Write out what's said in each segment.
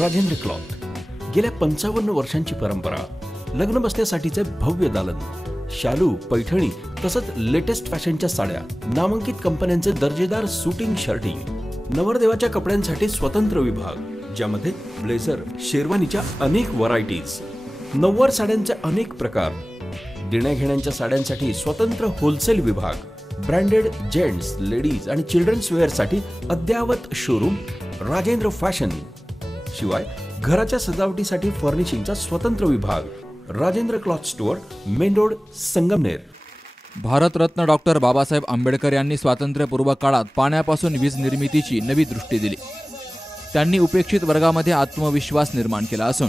Rajendra cloth, गेल्या 55 वर्षांची परंपरा, लग्न बसण्यासाठीचे भव्य दालन, शालू, पैठणी तसंच लेटेस्ट फॅशनच्या साड्या, नामांकित कंपन्यांचे दर्जेदार सुटिंग शर्टिंग, नवरदेवाच्या कपड्यांसाठी स्वतंत्र विभाग ज्यामध्ये ब्लेझर, शेरवानीच्या अनेक व्हरायटीज, नऊवार साड्यांचे अनेक प्रकार, देण्याघेण्यांच्या साड्यांसाठी स्वतंत्र होलसेल विभाग, ब्रँडेड जेंट्स, लेडीज आणि चिल्ड्रन्स वेअरसाठी अद्ययावत शोरूम राजेंद्र फॅशन. शिवाय घराच्या सजावटीसाठी फर्निशिंगचा स्वतंत्र विभाग Rajendra cloth store, main road, Sangamner. Bharat Ratna doctor Babasaheb Ambedkar यांनी स्वातंत्र्यपूर्व काळात पाण्यापासून वीज निर्मितीची नवी दृष्टी दिली. त्यांनी उपेक्षित वर्गामध्ये आत्मविश्वास निर्माण केला असून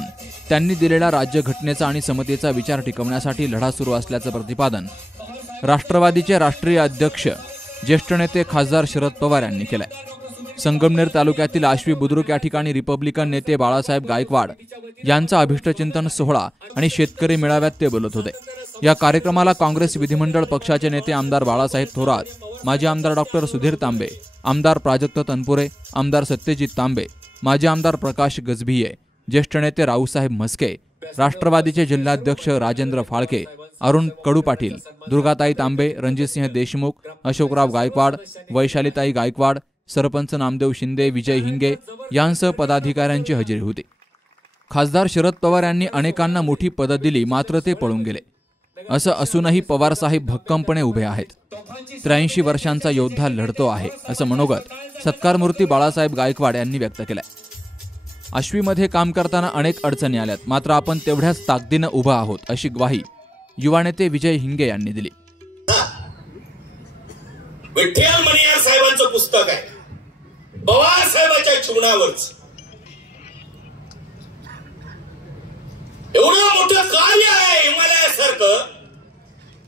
त्यांनी दिलेला राज्यघटनेचा आणि समतेचा विचार टिकवण्यासाठी लढा सुरू असल्याचं प्रतिपादन राष्ट्रवादीचे राष्ट्रीय अध्यक्ष ज्येष्ठ नेते खासदार शरद पवार यांनी केलंय. संगमनेर तालुक्यातील आश्वी बुद्रुक या ठिकाणी रिपब्लिकन नेते बाळासाहेब गायकवाड यांचा अभिष्टचिंतन सोहळा आणि शेतकरी मेळाव्यात ते बोलत होते. या कार्यक्रमाला काँग्रेस विधिमंडळ पक्षाचे नेते आमदार बाळासाहेब थोरात, माजी आमदार डॉक्टर सुधीर तांबे, आमदार प्राजक्त तनपुरे, आमदार सत्यजित तांबे, माजी आमदार प्रकाश गजभिये, ज्येष्ठ नेते रावसाहेब म्हस्के, राष्ट्रवादीचे जिल्हाध्यक्ष राजेंद्र फाळके, अरुण कडू पाटील, दुर्गाताई तांबे, रणजितसिंह देशमुख, अशोकराव गायकवाड, वैशालीताई गायकवाड, सरपंच नामदेव शिंदे, विजय हिंगे यांसह पदाधिकाऱ्यांची हजेरी होती. खासदार शरद पवार यांनी अनेकांना मोठी पदं दिली, मात्र ते पळून गेले. असं असूनही पवार साहेब भक्कमपणे उभे आहेत. 83 वर्षांचा योद्धा लढतो आहे असं मनोगत सत्कारमूर्ती बाळासाहेब गायकवाड यांनी व्यक्त केलंय. आश्वीमध्ये काम करताना अनेक अडचणी आल्यात, मात्र आपण तेवढ्याच ताकदीनं उभा आहोत अशी ग्वाही युवा नेते विजय हिंगे यांनी दिली. विठ्ठल मणियार साहेबांचं पुस्तक आहे, पवार साहेबांच्या जीवनावरच. एवढं मोठं कार्य आहे हिमालयासारखं.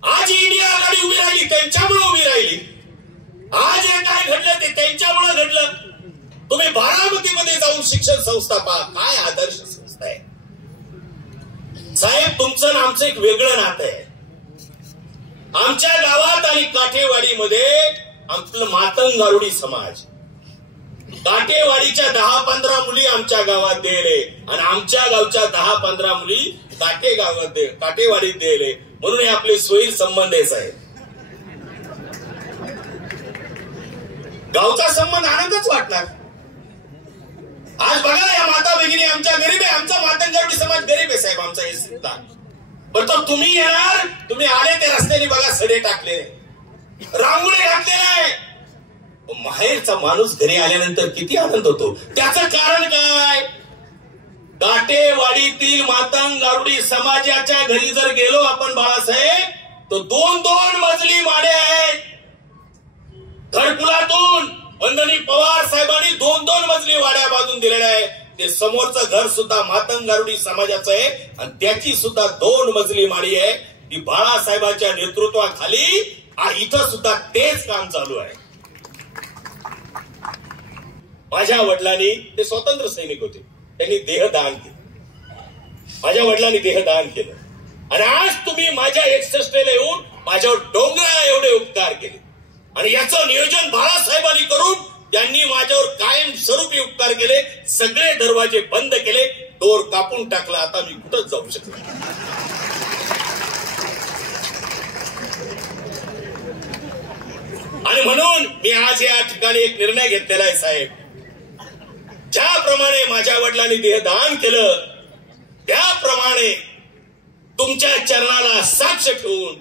आज इंडिया आघाडी उभी राहिली त्यांच्यामुळे उभी राहिली. आज हे काय घडलं ते त्यांच्यामुळे घडलं. तुम्ही बारामतीमध्ये जाऊन शिक्षण संस्था पहा, काय आदर्श संस्था आहे साहेब. तुमचं आणि आमचं एक वेगळं नातं आहे. आमच्या गावात आणि काठेवाडीमध्ये आपलं मातंग गारुडी समाज, काठेवाडीच्या 10-15 मुली आमच्या गावात दिले आणि आमच्या गावच्या 10-15 मुली काठेवाडीत दिले, म्हणून हे आपले स्वैर संबंध आहे साहेब. गावचा संबंध आनंदच वाटणार. आज बघा या माता भगिनी आमच्या गरीब आहे, आमचा मातंग गारुडी समाज गरीब आहे साहेब आमचा. हे सुद्धा पण तो तुम्ही येणार, तुम्ही आले ते रस्त्याने बघा सडे टाकले, रांगोळी घातलेला आहे. माहेरचा माणूस घरी आल्यानंतर किती आनंद होतो. त्याचं कारण काय? काठेवाडीतील मातंग गारुडी समाजाच्या घरी जर गेलो आपण बाळासाहेब, तो 2-2 मजली माडे आहेत. घरकुलातून वंदनी पवार साहेबांनी 2-2 मजली वाड्या बांधून दिलेल्या आहे. ते समोरचं घर सुद्धा मातंग गारुडी समाजाचं आहे आणि त्याची सुद्धा 2 मजली माडी आहे. ती बाळासाहेबांच्या नेतृत्वाखाली इथं सुद्धा तेच काम चालू आहे. माझ्या वडिलांनी, ते स्वतंत्र सैनिक होते, त्यांनी देहदान केलं. माझ्या वडिलांनी देहदान केलं आणि आज तुम्ही माझ्या 61 येऊन माझ्यावर डोंगरा एवढे उपकार केले आणि याचं नियोजन बाळासाहेबांनी करून त्यांनी माझ्यावर कायम स्वरूपी उपकार केले. सगळे दरवाजे बंद केले, दोर कापून टाकला. आता मी कुठंच जाऊ शकलो. आणि म्हणून मी आज या ठिकाणी एक निर्णय घेतलेला आहे साहेब. ज्याप्रमाणे माझ्या वडिलांनी देहदान केलं, त्याप्रमाणे तुमच्या चरणाला साक्ष ठेवून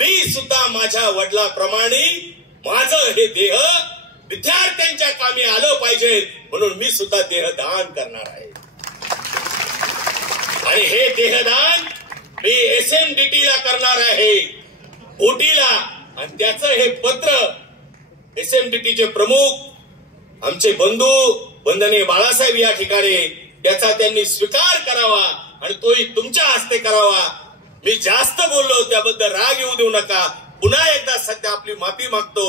मी सुद्धा माझ्या वडिलांप्रमाणे माझं हे देह विद्यार्थ्यांच्या कामी आलं पाहिजे, म्हणून मी सुद्धा देहदान करणार आहे. आणि हे देहदान मी SMDTला करणार आहे, ओटीला. आणि त्याचं हे पत्र SMDTचे प्रमुख आमचे बंधू वंदनीय बाळासाहेब या ठिकाणी, त्याचा त्यांनी स्वीकार करावा आणि तोही तुमच्या हस्ते करावा. मी जास्त बोललो त्याबद्दल राग येऊ देऊ नका. पुन्हा एकदा सध्या आपली माफी मागतो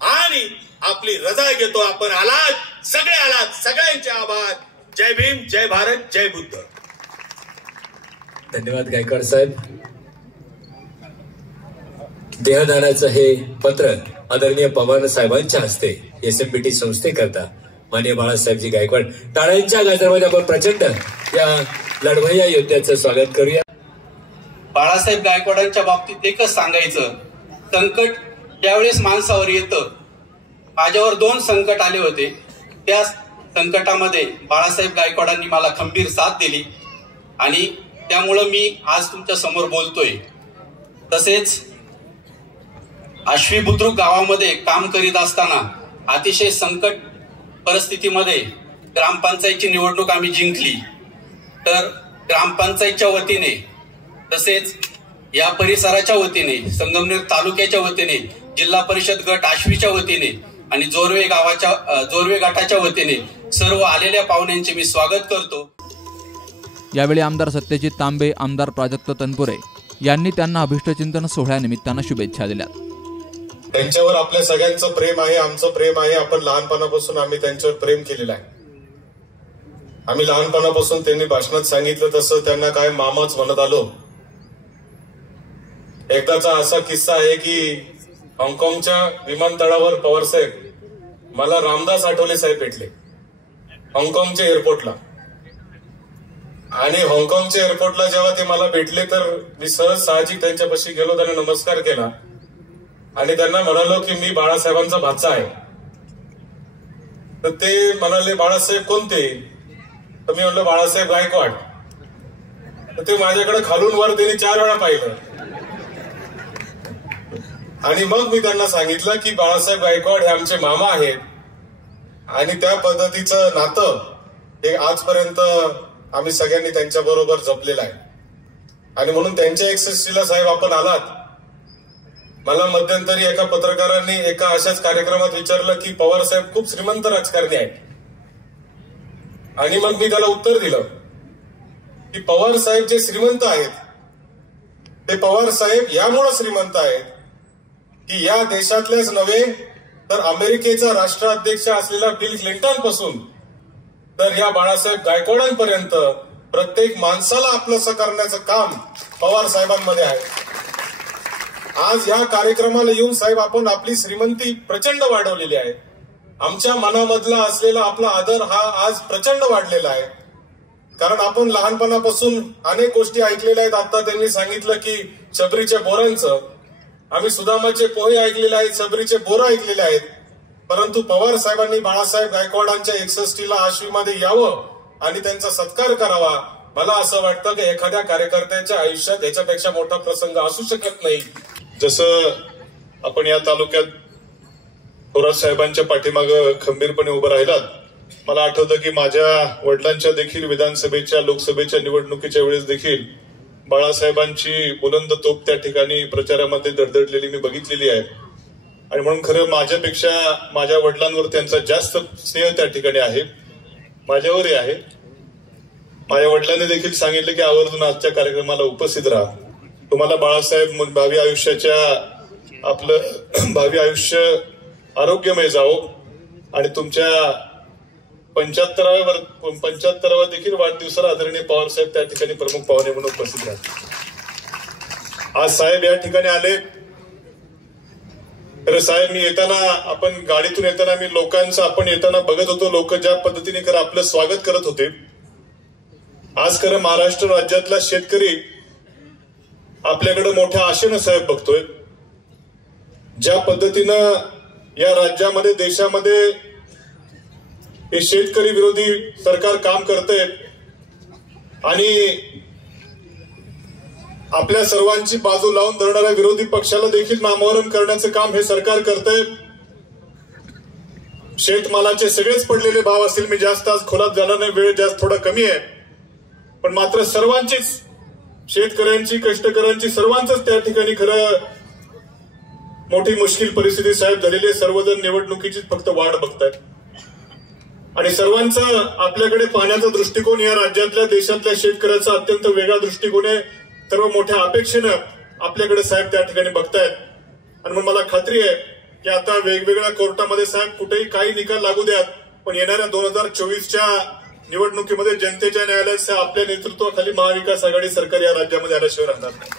आणि आपली रजा घेतो. आपण आलात, सगळे आलात, सगळ्यांचे आभार. जय भीम, जय भारत, जय बुद्ध. धन्यवाद गायकवाड साहेब. देहदानाचं हे पत्र आदरणीय पवार साहेबांच्या हस्ते SMDT संस्थेकरता माननीय बाळासाहेबजी गायकवाड. टाळ्यांच्या गजरामध्ये आपण प्रचंड या लढवय्या योद्ध्याचं स्वागत करूया. बाळासाहेब गायकवाडांच्या बाबतीत एकच सांगायचं, संकट ज्यावेळेस माणसावर येतं, माझ्यावर 2 संकट आले होते. त्या संकटामध्ये बाळासाहेब गायकवाडांनी मला खंबीर साथ दिली आणि त्यामुळं मी आज तुमच्या समोर बोलतोय. तसेच आश्वी बुद्रुक गावामध्ये काम करीत असताना अतिशय संकट परिस्थितीमध्ये ग्रामपंचायतची निवडणूक आम्ही जिंकली. तर ग्रामपंचायतच्या वतीने तसेच या परिसराच्या वतीने, संगमनेर तालुक्याच्या वतीने, जिल्हा परिषद गट आश्वीच्या वतीने आणि जोरवे गटाच्या वतीने सर्व आलेल्या पाहुण्यांचे मी स्वागत करतो. यावेळी आमदार सत्यजित तांबे, आमदार प्राजक्त तनपुरे यांनी त्यांना अभिष्टचिंतन सोहळ्यानिमित्तानं शुभेच्छा दिल्या. त्यांच्यावर आपल्या सगळ्यांचं प्रेम आहे, आमचं प्रेम आहे. आपण लहानपणापासून आम्ही त्यांच्यावर प्रेम केलेलं आहे. आम्ही लहानपणापासून त्यांनी भाषणात सांगितलं तसं त्यांना काय मामाच म्हणत आलो. एकदाचा असा किस्सा आहे की हाँगकाँगच्या विमानतळावर पवारसाहेब मला रामदास आठवले साहेब भेटले हाँगकाँगच्या एअरपोर्टला. आणि हाँगकाँगच्या एअरपोर्टला जेव्हा ते मला भेटले तर मी सहज साहजिक त्यांच्यापाशी गेलो, त्यांना नमस्कार केला आणि त्यांना म्हणालो की मी बाळासाहेबांचा भाचा आहे. तर ते म्हणाले बाळासाहेब कोणते? तर मी म्हणलं बाळासाहेब गायकवाड. तर ते माझ्याकडे खालून वर त्यांनी 4 वेळा पाहिलं आणि मग मी त्यांना सांगितलं की बाळासाहेब गायकवाड हे आमचे मामा आहेत आणि त्या पद्धतीचं नातं हे आजपर्यंत आम्ही सगळ्यांनी त्यांच्या बरोबर जपलेलं आहे. आणि म्हणून त्यांच्या 61ला साहेब आपण आलात. मला मध्यंतरी एका पत्रकारांनी एका अशाच कार्यक्रमात विचारलं की पवार साहेब खूप श्रीमंत राजकारणी आहेत. आणि मग मी त्याला उत्तर दिलं की पवार साहेब जे श्रीमंत आहेत ते पवार साहेब यामुळे श्रीमंत आहेत की या देशातल्याच नव्हे तर अमेरिकेचा राष्ट्राध्यक्ष असलेला बिल क्लिंटन पासून तर या बाळासाहेब गायकवाडांपर्यंत प्रत्येक माणसाला आपलंसं करण्याचं काम पवार साहेबांमध्ये आहे. आज या कार्यक्रमाला येऊन साहेब आपण आपली श्रीमंती प्रचंड वाढवलेली आहे. आमच्या मनामधला असलेला आपला आदर हा आज प्रचंड वाढलेला आहे. कारण आपण लहानपणापासून अनेक गोष्टी ऐकलेल्या आहेत. आता त्यांनी सांगितलं की शबरीच्या बोरांचं, आम्ही सुदामाचे पोहे ऐकलेले आहेत, शबरीचे बोरं ऐकलेले आहेत. परंतु पवार साहेबांनी बाळासाहेब गायकवाडांच्या 61ला आश्वीमध्ये यावं आणि त्यांचा सत्कार करावा. मला असं वाटतं की एखाद्या कार्यकर्त्याच्या आयुष्यात याच्यापेक्षा मोठा प्रसंग असू शकत नाही. जसं आपण या तालुक्यात थोरात साहेबांच्या पाठीमागं खंबीरपणे उभं राहिलात. मला आठवतं की माझ्या वडिलांच्या देखील विधानसभेच्या लोकसभेच्या निवडणुकीच्या वेळेस देखील बाळासाहेबांची बुलंद तोप त्या ठिकाणी प्रचारामध्ये दडदडलेली मी बघितलेली आहे. आणि म्हणून खरं माझ्यापेक्षा माझ्या वडिलांवर त्यांचा जास्त स्नेह त्या ठिकाणी आहे, माझ्यावरही आहे. माझ्या वडिलांनी देखील सांगितलं की आवर्जून आजच्या कार्यक्रमाला उपस्थित राहा. तुम्हाला बाळासाहेब भावी आयुष्य आरोग्यमय जावो आणि तुमच्या 75व्या देखील वाढदिवसाला आदरणीय पवार साहेब त्या ठिकाणी प्रमुख पाहुणे म्हणून उपस्थित राहतात. आज साहेब या ठिकाणी आले. तर साहेब मी येताना आपण गाडीतून येताना मी लोकांचं आपण येताना बघत होतो, लोक ज्या पद्धतीने खरं आपलं स्वागत करत होते. आज खरं महाराष्ट्र राज्यातला शेतकरी आपल्याकडे मोठ्या आशेनं साहेब बघतोय. ज्या पद्धतीनं या राज्यामध्ये देशामध्ये हे शेतकरी विरोधी सरकार काम करतंय आणि आपल्या सर्वांची बाजू लावून धरणाऱ्या विरोधी पक्षाला देखील नामोहरम करण्याचं काम हे सरकार करतंय. शेतमालाचे सगळेच पडलेले भाव असतील, मी जास्त आज खोलात जाणार नाही, वेळ जास्त थोडा कमी आहे. पण मात्र सर्वांचीच, शेतकऱ्यांची, कष्टकऱ्यांची, सर्वांचंच त्या ठिकाणी खरं मोठी मुश्किल परिस्थिती साहेब झालेली आहे. सर्वजण निवडणुकीची फक्त वाट बघतायत आणि सर्वांचा आपल्याकडे पाहण्याचा दृष्टिकोन या राज्यातल्या देशातल्या शेतकऱ्याचा अत्यंत वेगळा दृष्टिकोन आहे. सर्व मोठ्या अपेक्षेनं आपल्याकडे साहेब त्या ठिकाणी बघतायत. आणि मग मला खात्री आहे की आता वेगवेगळ्या कोर्टामध्ये साहेब कुठेही काही निकाल लागू द्यात, पण येणाऱ्या 2024च्या निवडणुकीमध्ये जनतेच्या न्यायालयाच्या आपल्या नेतृत्वाखाली महाविकास आघाडी सरकार या राज्यामध्ये आल्याशिवाय राहणार नाही.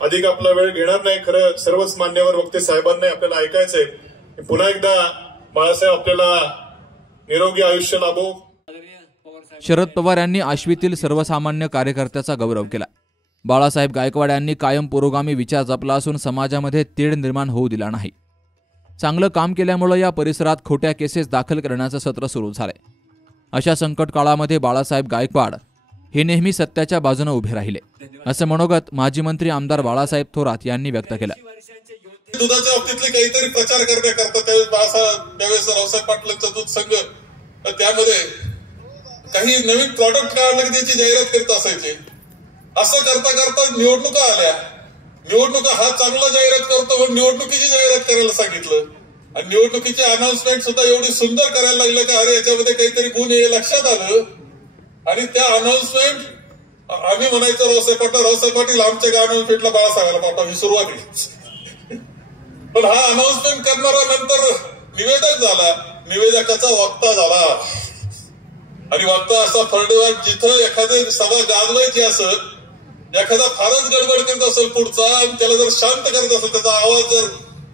अधिक आपला वेळ घेणार नाही. खरं सर्वच मान्यवर वक्ते साहेबांना आपल्याला ऐकायचंय. पुन्हा एकदा बाळासाहेब आपल्याला निरोगी आयुष्य लाभो. शरद पवार यांनी आश्वीतील सर्वसामान्य कार्यकर्त्याचा गौरव केला. बाळासाहेब गायकवाड यांनी कायम पुरोगामी विचार जपला असून समाजामध्ये तेढ निर्माण होऊ दिला नाही. चांगलं काम केल्यामुळे या परिसरात खोट्या केसेस दाखल करण्याचं सत्र सुरू झालंय. अशा संकट काळामध्ये बाळासाहेब गायकवाड हे नेहमी सत्याच्या बाजूने उभे राहिले, असं मनोगत माजी मंत्री आमदार बाळासाहेब थोरात यांनी व्यक्त केलं. दुधाच्या बाबतीतले काहीतरी प्रचार करण्याकरता त्यावेळेस रावसाहेब पाटलांचा दूध संघ त्यामध्ये काही नवीन प्रॉडक्ट काढलं की त्याची जाहिरात करत असायचे. असं करता करता निवडणुका आल्या. निवडणुका हा चांगला जाहिरात करतो म्हणून निवडणुकीची जाहिरात करायला सांगितलं आणि निवडणुकीची अनाउन्समेंट सुद्धा एवढी सुंदर करायला लागलं की अरे याच्यामध्ये काहीतरी गुण हे लक्षात आलं. आणि त्या अनाउन्समेंट आम्ही म्हणायचो रावसाहेब पाटील आमच्या अनाउन्समेंटला बाळासाहेबाला पाठवा, ही सुरुवात आहे. पण हा अनाउन्समेंट करणारा नंतर निवेदक झाला, निवेदकाचा वक्ता झाला आणि वक्ता असा फरडेवाट जिथं एखादी सभा गाजवायची असत, एखादा फारच गडबड करत असेल पुढचा आणि त्याला जर शांत करत असेल, त्याचा आवाज जर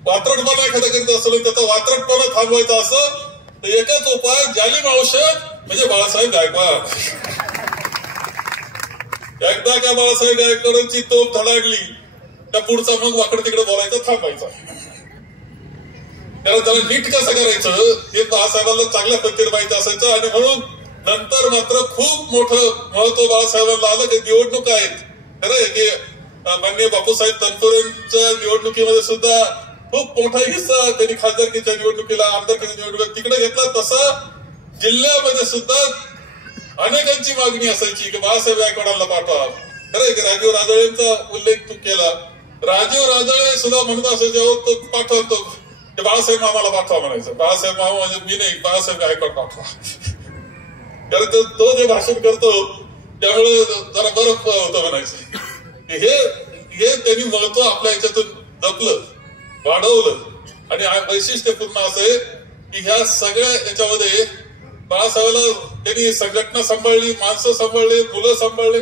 वात्रटपणा एखादा करीत असेल, त्याचा वात्रटपणा थांबवायचा असं तर एकच उपाय जालिम औषध म्हणजे बाळासाहेब गायकवाड. एकदा का बाळासाहेब गायकवाडांची तोप धडाडली त्या पुढचा मग वाकड तिकडे बोलायचा थांबायचा. त्याला नीट कसं करायचं हे बाळासाहेबांना चांगल्या पद्धतीने माहिती असायचं आणि म्हणून नंतर मात्र खूप मोठं महत्व बाळासाहेबांना आलं की निवडणूक आहेत. खरं आहे की माननीय बापूसाहेब तनपुरेंच्या निवडणुकीमध्ये सुद्धा खूप मोठा हिस्सा त्यांनी खासदारकीच्या निवडणुकीला आमदारकीच्या निवडणुकीला तिकडे घेतला. तसा जिल्ह्यामध्ये सुद्धा अनेकांची मागणी असायची की बाळासाहेब गायकवाडांना पाठवा. खरं आहे की राजीव राजळेंचा उल्लेख तू केला. राजीव राजळे सुद्धा म्हणत असायचे तो पाठवतो ते बाळासाहेब मामाला पाठवा म्हणायचं. बाळासाहेब मामा म्हणजे मी नाही, बाळासाहेब गायकवाड पाठवा. कारण तो जे भाषण करतो त्यामुळे जरा बरं होतं म्हणायचं. हे त्यांनी महत्व आपल्या याच्यातून जपलं, वाढवलं आणि वैशिष्ट्यपूर्ण असं आहे की ह्या सगळ्या याच्यामध्ये बाळासाहेबाला त्यांनी संघटना सांभाळली, माणसं सांभाळले, मुलं सांभाळले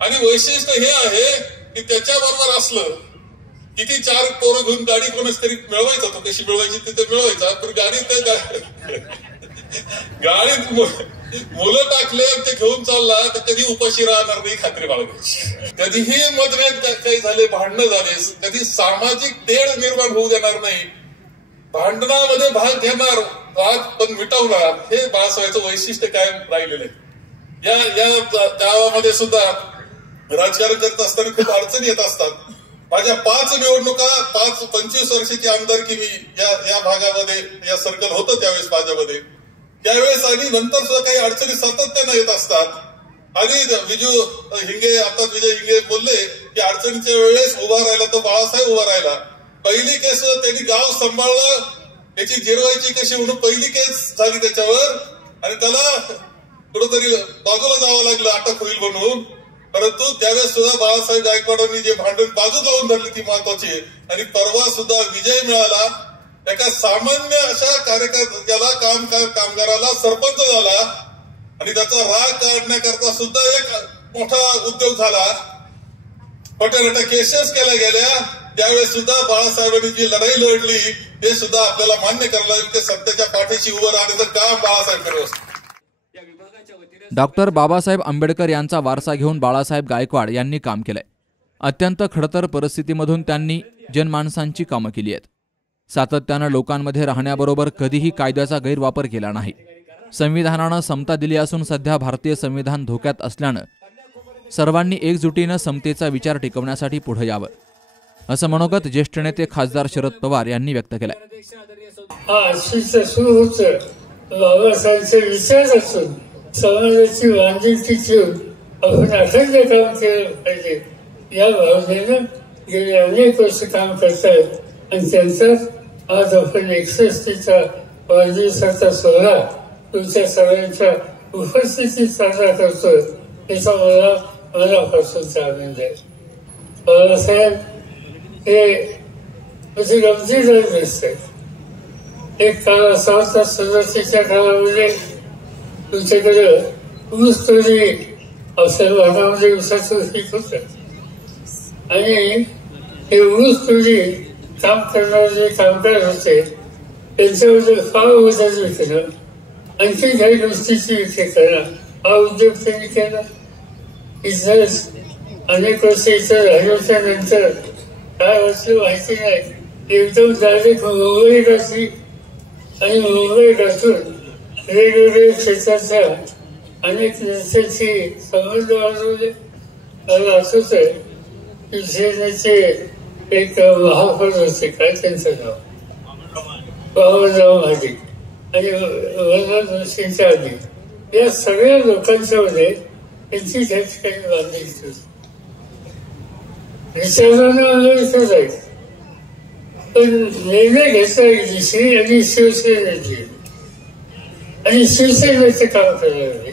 आणि वैशिष्ट्य हे आहे की त्याच्याबरोबर असलं किती चार पोरं घेऊन गाडी कोणाच तरी मिळवायचा, तो कशी मिळवायची तिथे मिळवायचा, पण गाडी त्या गाडीत मुलं टाकले ते घेऊन चालला तर कधी उपाशी राहणार नाही खात्री बाळगायची. कधीही मतभेद काही झाले, भांडणं झाले, कधी सामाजिक तेढ निर्माण होऊ देणार नाही, भांडणामध्ये भाग घेणार, वाद पण मिटवणार, हे बाळासाहेबांचं वैशिष्ट्य कायम राहिलेलं आहे. या गावामध्ये सुद्धा राजकारण करत असताना खूप अडचणी येत असतात. माझ्या 5 निवडणुका 25 वर्षाची आमदारकी मी या भागामध्ये या सर्कल होतं त्यावेळेस माझ्यामध्ये, त्यावेळेस आणि नंतर सुद्धा काही अडचणी सातत्यानं येत असतात. आणि विजय हिंगे बोलले की अडचणीच्या वेळेस उभा राहिला तो बाळासाहेब उभा राहिला. पहिली केस त्यांनी गाव सांभाळलं, त्याची जिरवायची कशी म्हणून पहिली केस झाली त्याच्यावर आणि त्याला कुठंतरी बाजूला जावं लागलं अटक होईल म्हणून. परंतु त्यावेळेस सुद्धा बाळासाहेब गायकवाडांनी जे भांडण बाजू लावून धरली ती महत्वाची. आणि परवा सुद्धा विजय मिळाला, एका सामान्य अशा कार्यकर्त्याला कामगाराला सरपंच झाला आणि त्याचा राग काढण्याकरता सुद्धा एक मोठा उद्योग झाला. मोठ्या केसेस केल्या गेल्या. त्यावेळेस सुद्धा बाळासाहेबांनी जी लढाई लढली ते सुद्धा आपल्याला मान्य करायला लागेल की सत्याच्या पाठीशी उभं राहण्याचं काम बाळासाहेब करत असतात. डॉक्टर बाबासाहेब आंबेडकर यांचा वारसा घेऊन बाळासाहेब गायकवाड यांनी काम केलंय. अत्यंत खडतर परिस्थितीमधून त्यांनी जनमानसांची कामं केली आहेत. सातत्यानं लोकांमध्ये राहण्याबरोबर कधीही कायद्याचा गैरवापर केला नाही. संविधानानं समता दिली असून सध्या भारतीय संविधान धोक्यात असल्यानं सर्वांनी एकजुटीनं समतेचा विचार टिकवण्यासाठी पुढे यावं, असं मनोगत ज्येष्ठ नेते खासदार शरद पवार यांनी व्यक्त केलंय. बाबासाहेबांचे विचार असून समाजाची बांधिलकी ठेवून आपण अखंड काम केलं पाहिजे या भावनेनं गेले अनेक वर्ष काम करतायत आणि त्यांचाच आज आपण 61चा वाढदिवसाचा सोहळा तुमच्या सगळ्यांच्या उपस्थितीत साजरा करतोय. याचा मला मनापासूनचा आनंद आहे. बाळासाहेब हे म्हणजे गमतीदार दिसतंय. एक काळ असा होता सुरुवातीच्या काळामध्ये तुमच्याकडे ऊस तोडी अवसर भागामध्ये ऊसाचं पीक होतं आणि हे ऊस तोडी काम करणारे जे कामगार होते त्यांच्याबद्दल फार उदार विकणं, आणखी काही गोष्टीची विक्री करणं हा उद्योग त्यांनी केला. इथंच अनेक वर्ष इथं राहिल्याच्या नंतर काय वाचलं माहिती नाही, एकदम डायरेक्ट मुंबई गाठली आणि मुंबई गाठून वेगवेगळ्या क्षेत्राच्या अनेक नेत्यांशी संबंध वाढवले. मला असंच आहे की सेनेचे एक महापौर होते, काय त्यांचं नाव, बाबाराव महाडिक आणि वरद जोशींच्या आधी या सगळ्या लोकांच्या मध्ये त्यांची त्या ठिकाणी बांधली होती. विचारांना इथं जाईल, पण निर्णय घेतला दिवशी आणि शिवसेनेची आणि शिवसेनेचे काम करायला लागले.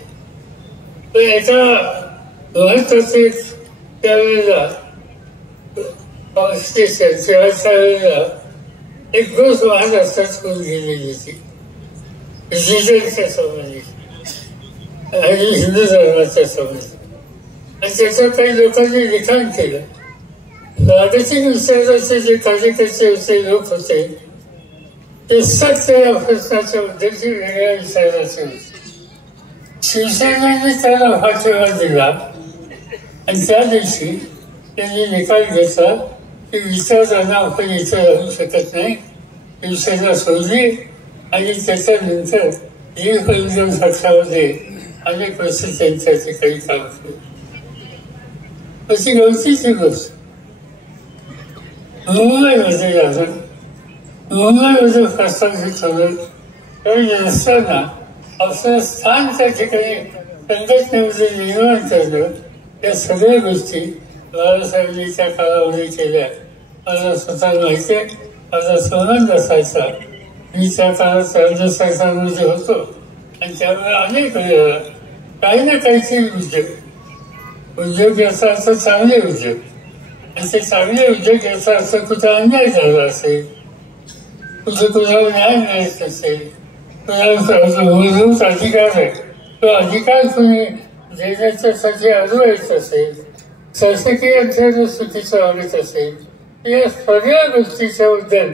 पण एका महत्वाचे त्यावेळेला वेळेला एक गोष्ट महाराष्ट्रात होऊन गेलेली होती डिजिटलच्या संबंधित आणि हिंदू धर्माच्या संबंधित, आणि त्याचं काही लोकांनी लिखाण केलं. प्रादेशिक विचाराचे जे कार्यकर्ते होते, लोक होते, ते सत्य या प्रश्नाच्या बद्दलची वेगळ्या विचाराचे होते. शिवसेनेने त्याला पाठिंबा दिला आणि त्या दिवशी त्यांनी निकाल घेतला की विचारांना आपण इथं राहू शकत नाही, शिवसेना सोडली आणि त्याच्यानंतर परिवर्तन पक्षामध्ये अनेक वर्ष त्यांच्या ठिकाणी काम केलं. अशी गमतीची गोष्ट मुंबईमध्ये झालं. मुंबईमध्ये प्रस्थापित होतं आणि नसताना आपलं स्थान त्या ठिकाणी संघटनेमध्ये निर्माण करणं, या सगळ्या गोष्टी बाळासाहेबांनी त्या काळामध्ये केल्या. मला स्वतः माहिती आहे, माझा संबंध असायचा. मी त्या काळात राज्य सरकारमध्ये होतो आणि त्यामुळे अनेक वेळेला काही ना काहीतरी उद्योग याचा अर्थ चांगले उद्योग, आणि ते चांगले उद्योग याचा अर्थ कुठे अन्याय झाला असेल, कुठे कुणाला न्याय मिळत नसेल, मूलभूत अधिकार आहे तो अधिकार कुणी देण्याच्यासाठी अडवत असेल, शासकीय यंत्रणा चुकीचं वागत असेल, या सगळ्या गोष्टीच्या बद्दल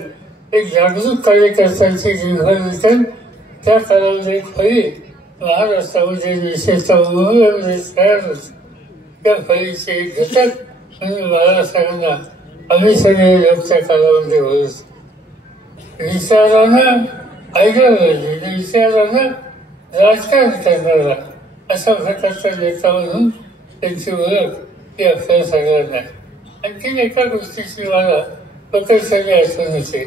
एक जागरूक कार्यकर्त्यांची निर्भर त्या काळामध्ये फळी महाराष्ट्रामध्ये विशेषतः मुंबईमध्ये तयार होती. त्या फळीचे एक घटक म्हणून बाळासाहेबांना आम्ही सगळे लोक त्या काळामध्ये होत. विचारानं आयडिओलॉजी, विचारानं राजकारण करणारा अशा प्रकारचा नेता म्हणून त्यांची ओळख ही आपल्याला सगळ्यांना आहे. आणखीन एका गोष्टीची मला प्रकर्षाने आठवण होते.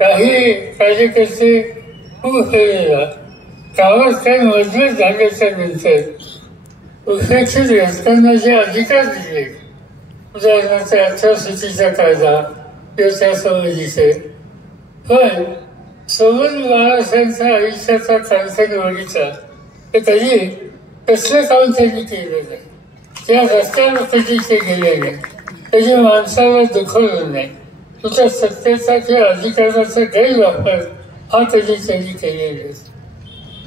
काही कार्यकर्ते खूप वेळेला गावात काही मजबूत झाल्याच्या नंतर उपेक्षित घटकांना जे अधिकार दिले, उदाहरणार्थ अॅट्रॉसिटीचा कायदा किंवा त्या संबंधीचे, पण सोबत बाळासाहेबांच्या आयुष्याचा कालखंड बघितला तर कधी कसलं काम त्यांनी केलं नाही, त्या रस्त्यावर कधी ते गेले नाही, कधी माणसाला दुखवलं नाही, तुझ्या सत्तेचा किंवा अधिकाराचा गैरवापर हा कधी त्यांनी केलेला नाही.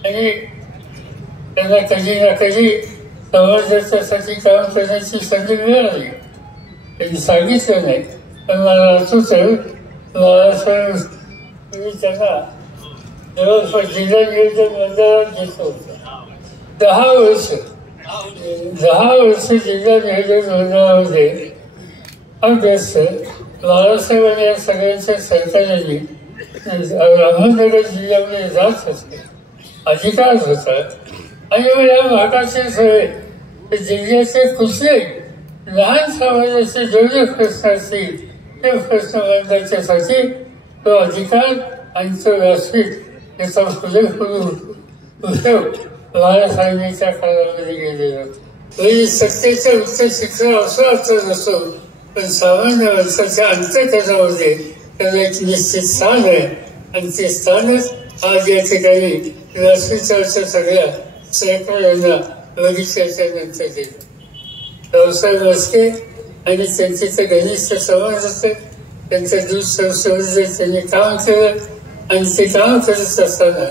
आणि त्यांना कधी ना कधी समाजाच्यासाठी काम करण्याची संधी मिळाली, त्यांनी सांगितलं नाही. पण मला आठवतं बाळासाहेब त्यांना जवळपास जिल्हा नियोजन मंडळात घेतलं होतं. 10 वर्ष जिल्हा नियोजन मंडळामध्ये अभ्यास बाळासाहेबांनी या सगळ्यांच्या सरकारने अहमदनगर जिल्ह्यामध्ये जात होते, अधिकार होता. आणि या भागाचे सगळे जिल्ह्याचे कुठले लहान समाजाचे जेवढे प्रश्न असतील ते प्रश्न मांडण्याच्यासाठी तो अधिकार आणि तो व्यासपीठ याचा पुरेपूर उपयोग बाळासाहेबांच्या काळामध्ये गेलेला होता. सत्तेचं उच्च शिक्षण असं अर्थ नसतो, पण सामान्य माणसाच्या अंतःकरणामध्ये त्याला एक निश्चित स्थान आहे आणि ते स्थानच आज या ठिकाणी व्यासपीठाच्या सगळ्या सहकार्यांना बघितल्याच्या नंतर दिलं. रावसाहेब मस्के आणि त्यांचे ते घनिष्ठ संबंध होते, त्यांच्या दूध संस्थेमध्ये त्यांनी काम केलं आणि ते काम करत असताना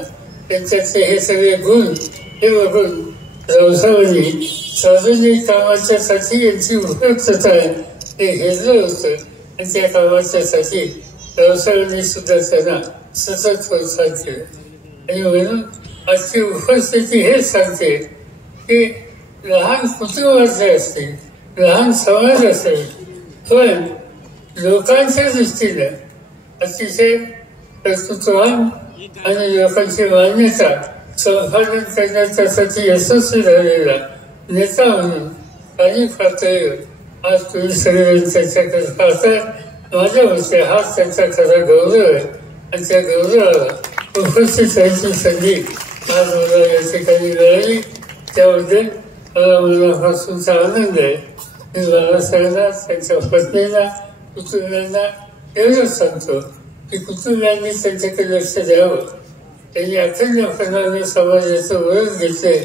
त्यांच्यातले हे सगळे गुण हे बघून रावसाहेबांनी सार्वजनिक कामाच्यासाठी यांची उपयुक्तता आहे ते हेरलं होतं आणि त्या कामाच्यासाठी रावसाहेबांनी सुद्धा त्यांना सतत प्रोत्साहन केलं. आणि म्हणून आजची उपस्थिती हेच सांगते की लहान कुटुंबाचे असतील, लहान समाज असेल, पण लोकांच्या दृष्टीनं अतिशय कर्तृत्ववान आणि लोकांची मान्यता संपादन करण्यासाठी यशस्वी झालेला नेता म्हणून काही पातळीवर आज तुम्ही सगळे त्यांच्याकडे पाहतात. माझ्या मते हाच त्यांचा खरा गौरव आहे आणि त्या गौरवाला उपस्थित राहायची संधी आज मला या ठिकाणी मिळाली. त्याबद्दल मला मनापासूनचा आनंद आहे. मी बाळासाहेबांना, त्यांच्या पत्नीला, कुटुंबियांना एवढंच सांगतो की कुटुंबियांनी त्यांच्याकडे लक्ष द्यावं. त्यांनी अखंडपणाने समाजाचं वळण घेतलंय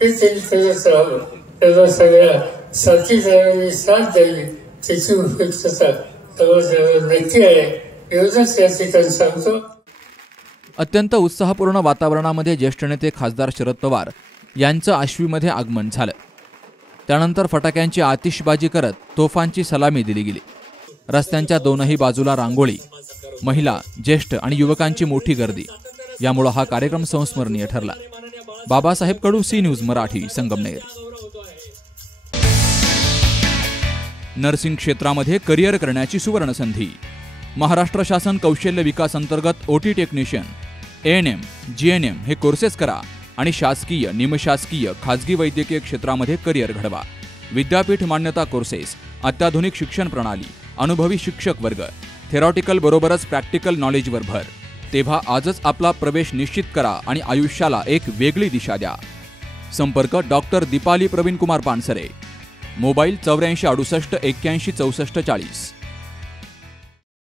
ते त्यांनी करत राहावं. त्याला सगळ्या साथीदारांनी साथ द्यावी, त्याची उपयुक्तता समाजाला नक्की आहे. एवढंच या ठिकाणी सांगतो. अत्यंत उत्साहपूर्ण वातावरणामध्ये ज्येष्ठ नेते खासदार शरद पवार यांचं आश्वीमध्ये आगमन झालं. त्यानंतर फटाक्यांची आतिषबाजी करत तोफांची सलामी दिली गेली. रस्त्यांच्या दोनही बाजूला रांगोळी, महिला, ज्येष्ठ आणि युवकांची मोठी गर्दी. यामुळे हा कार्यक्रम संस्मरणीय ठरला. Babasaheb Kadu, C news Marathi, Sangamner. Nursing क्षेत्रामध्ये करिअर करण्याची सुवर्णसंधी. महाराष्ट्र शासन कौशल्य विकास अंतर्गत ओटी टेक्निशियन, ANM, GNM हे कोर्सेस करा आणि शासकीय, निमशासकीय, खाजगी वैद्यकीय क्षेत्रामध्ये करिअर घडवा. विद्यापीठ मान्यता कोर्सेस, अत्याधुनिक शिक्षण प्रणाली, अनुभवी शिक्षक वर्ग, थेरॉटिकल बरोबरच प्रॅक्टिकल नॉलेजवर भर. तेव्हा आजच आपला प्रवेश निश्चित करा आणि आयुष्याला एक वेगळी दिशा द्या. संपर्क डॉक्टर दीपाली प्रवीण कुमार पानसरे. मोबाईल 84 68 81 64 40.